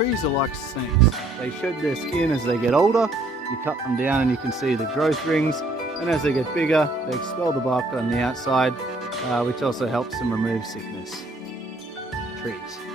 trees are like snakes. They shed their skin as they get older. You cut them down and you can see the growth rings. And as they get bigger, they expel the bark on the outside, which also helps them remove sickness. Trees.